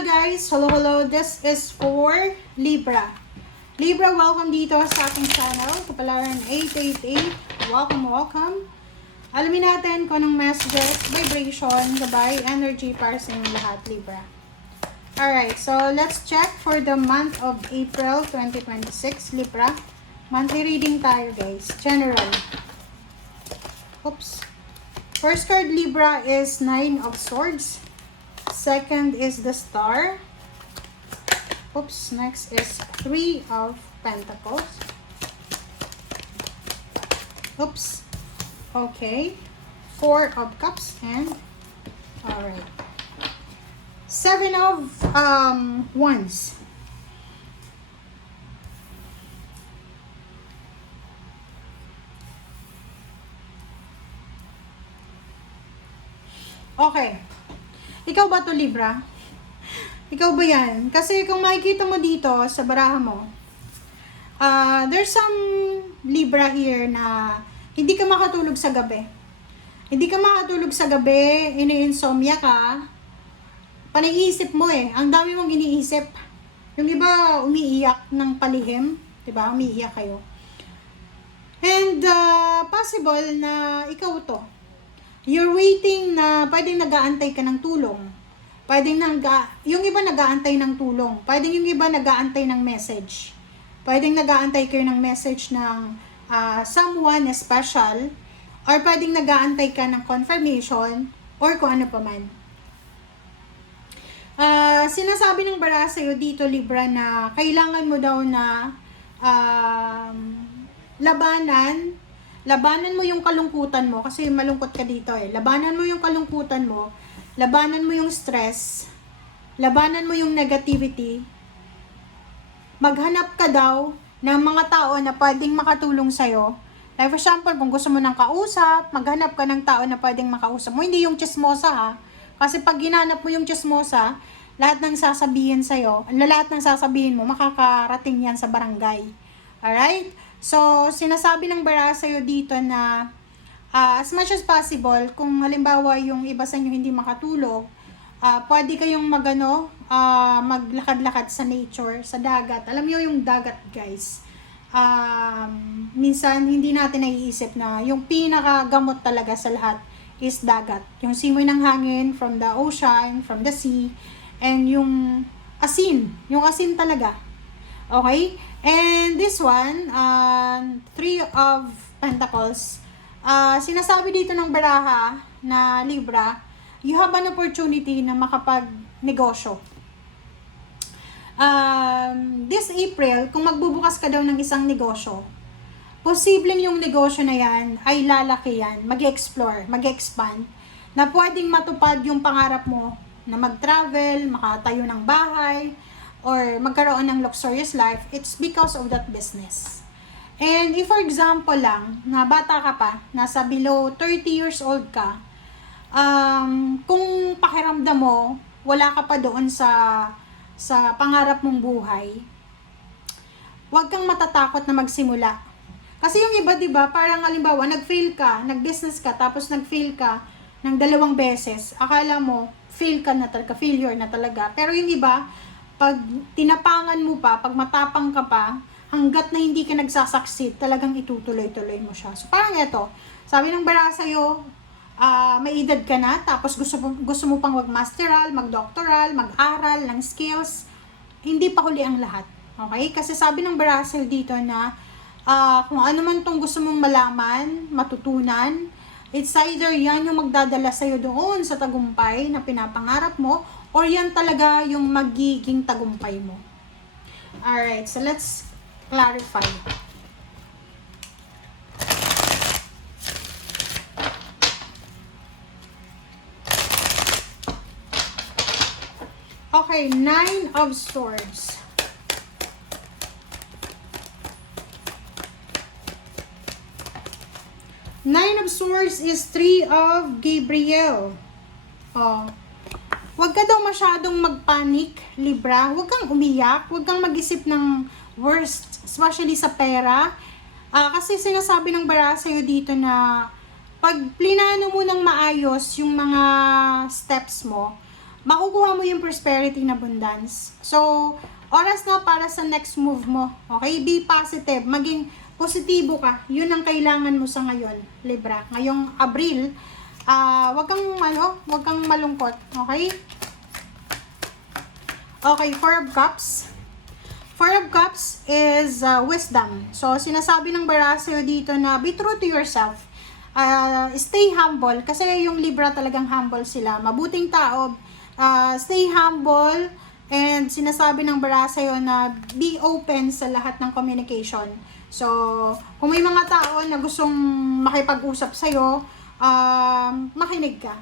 Hello guys! Hello! This is for Libra. Libra, welcome dito sa aking channel. Kapalaran 888. Welcome! Alamin natin kung anong messages, vibration, gabay, energy para sa inyong lahat, Libra. Alright, so let's check for the month of April 2026, Libra. Monthly reading tayo guys. General. Oops. First card, Libra, is 9 of Swords. Second is the Star. Oops. Next is 3 of Pentacles. Oops. Okay. 4 of Cups and alright. 7 of Wands. Okay. Ikaw ba to, Libra? Ikaw ba yan? Kasi kung makikita mo dito sa baraha mo, there's some Libra here na hindi ka makatulog sa gabi. Hindi ka makatulog sa gabi, ini-insomnia ka, paniisip mo eh. Ang dami mong iniisip. Yung iba umiiyak ng palihim, 'di ba? Umiiyak kayo. And possible na ikaw to. You're waiting na pwedeng nag-aantay ka ng tulong. Yung iba nag-aantay ng tulong. Pwedeng yung iba nag-aantay ng message. Pwedeng nag-aantay kayo ng message ng someone special. Or pwedeng nag-aantay ka ng confirmation or kung ano pa man. Sinasabi ng bara sa'yo dito, Libra, na kailangan mo daw na labanan mo yung kalungkutan mo kasi malungkot ka dito eh. Labanan mo yung kalungkutan mo, labanan mo yung stress, labanan mo yung negativity. Maghanap ka daw ng mga tao na pwedeng makatulong sa'yo. Like for example, kung gusto mo ng kausap, maghanap ka ng tao na pwedeng makausap mo. Hindi yung chismosa ha. Kasi pag ginanap mo yung chismosa, lahat ng sasabihin sa'yo, lahat ng sasabihin mo, makakarating yan sa barangay. Alright? So, sinasabi ng bara sa'yo dito na as much as possible, kung halimbawa yung iba sa inyo hindi makatulog, pwede kayong maglakad-lakad sa nature, sa dagat. Alam niyo yung dagat, guys. Minsan, hindi natin naiisip na yung pinakagamot talaga sa lahat is dagat. Yung simoy ng hangin from the ocean, from the sea, and yung asin talaga. Okay? And this one, 3 of Pentacles, sinasabi dito ng baraha na Libra, you have an opportunity na makapag-negosyo. This April, kung magbubukas ka daw ng isang negosyo, posibleng yung negosyo na yan ay lalaki yan, mag-explore, mag-expand, na pwedeng matupad yung pangarap mo na mag-travel, makatayo ng bahay, or magkaroon ng luxurious life. It's because of that business. And if for example lang, na bata ka pa, nasa below 30 years old ka, kung pakiramdam mo, wala ka pa doon sa pangarap mong buhay, huwag kang matatakot na magsimula. Kasi yung iba, diba, parang halimbawa, nag-fail ka, nag-business ka, tapos nag-fail ka ng 2 beses, akala mo, failure na talaga. Pero yung iba, pag tinapangan mo pa, pag matapang ka pa, hanggat na hindi ka nagsasucceed, talagang itutuloy-tuloy mo siya. So parang ito, sabi ng bara sa'yo, may edad ka na, tapos gusto mo pang mag-masteral, mag-doctoral, mag-aral ng skills, hindi pa huli ang lahat. Okay? Kasi sabi ng bara sa'yo dito na, kung ano man tong gusto mong malaman, matutunan, it's either yan yung magdadala sa'yo doon sa tagumpay na pinapangarap mo, or yan talaga yung magiging tagumpay mo. Alright, so let's clarify. Okay, 9 of Swords. Nine of Swords is 3 of Gabriel. Huwag ka daw masyadong magpanic, Libra. Huwag kang umiyak. Huwag kang mag-isip ng worst, especially sa pera. Kasi sinasabi ng bara sa'yo dito na pag plinano mo ng maayos yung mga steps mo, makukuha mo yung prosperity na abundance. So, oras na para sa next move mo. Okay? Be positive. Maging positibo ka. Yun ang kailangan mo sa ngayon, Libra. Ngayong Abril, wag kang malungkot. Okay? Okay, Four of Cups. Four of Cups is wisdom. So, sinasabi ng baraha sa'yo dito na be true to yourself. Stay humble. Kasi yung Libra talagang humble sila. Mabuting tao. Stay humble. And sinasabi ng baraha sa'yo na be open sa lahat ng communication. So, kung may mga tao na gustong makipag-usap sa'yo, makinig ka.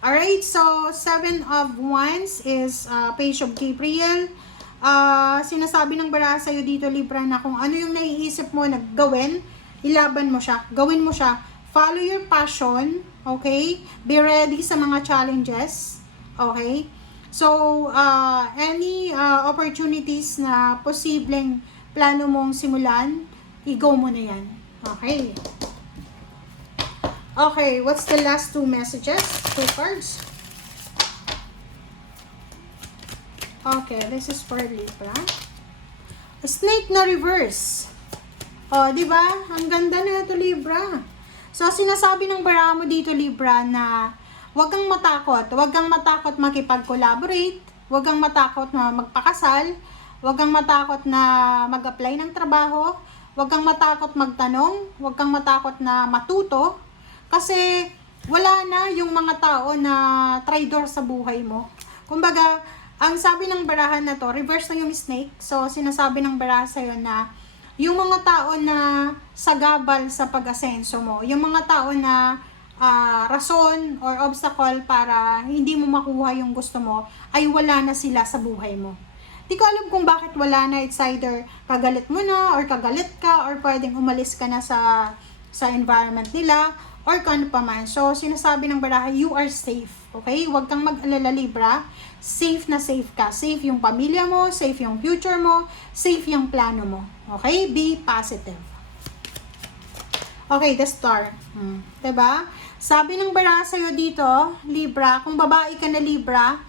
Alright, so Seven of Wands is Page of Gabriel. Sinasabi ng baraha sa'yo dito, Libra, na kung ano yung naiisip mo na gawin, ilaban mo siya, gawin mo siya. Follow your passion, okay? Be ready sa mga challenges, okay? So, any opportunities na posibleng plano mong simulan, i-go mo na yan. Okay. Okay, what's the last two messages? Two cards. Okay, this is for Libra. Snake na reverse. Oh, di ba? Ang ganda na ito, Libra. So, sinasabi ng baraha mo dito, Libra, na huwag kang matakot. Huwag kang matakot makipag-collaborate. Huwag kang matakot na magpakasal. Huwag kang matakot na mag-apply ng trabaho. Huwag kang matakot magtanong. Huwag kang matakot na matuto. Kasi wala na yung mga tao na traidor sa buhay mo. Kumbaga, ang sabi ng baraha na to, reverse na yung snake. So, sinasabi ng baraha sa'yo na yung mga tao na sagabal sa pag-asenso mo, yung mga tao na rason or obstacle para hindi mo makuha yung gusto mo, ay wala na sila sa buhay mo. Di ko alam kung bakit wala na. It's either kagalit mo na, or kagalit ka, or pwedeng umalis ka na sa environment nila, or kung ano pa man. So, sinasabi ng baraha, you are safe. Okay? Huwag kang mag-alala, Libra. Safe na safe ka. Safe yung pamilya mo, safe yung future mo, safe yung plano mo. Okay? Be positive. Okay, the star. Diba? Sabi ng baraha sa'yo dito, Libra, kung babae ka na Libra,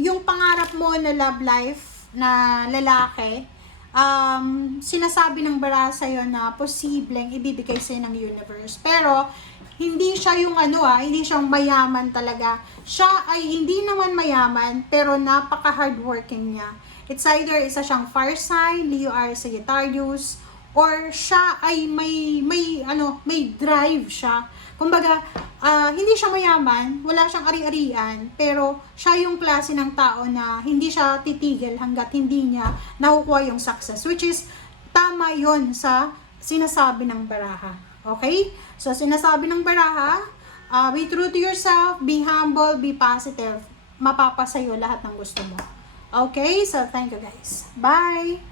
yung pangarap mo na love life, na lalaki, sinasabi ng baraha sa'yo na posibleng ibibigay sa'yo ng universe. Pero, hindi siya yung hindi siyang mayaman talaga. Siya ay hindi naman mayaman, pero napaka-hardworking niya. It's either isa siyang fire sign, Leo or Sagittarius, or siya ay may drive siya. Kumbaga, hindi siya mayaman, wala siyang ari-arian, pero siya yung klase ng tao na hindi siya titigil hanggat hindi niya nakukuha yung success. Which is, tama yon sa sinasabi ng baraha. Okay? So, sinasabi ng baraha, be true to yourself, be humble, be positive. Mapapasayo lahat ng gusto mo. Okay? So, thank you guys. Bye!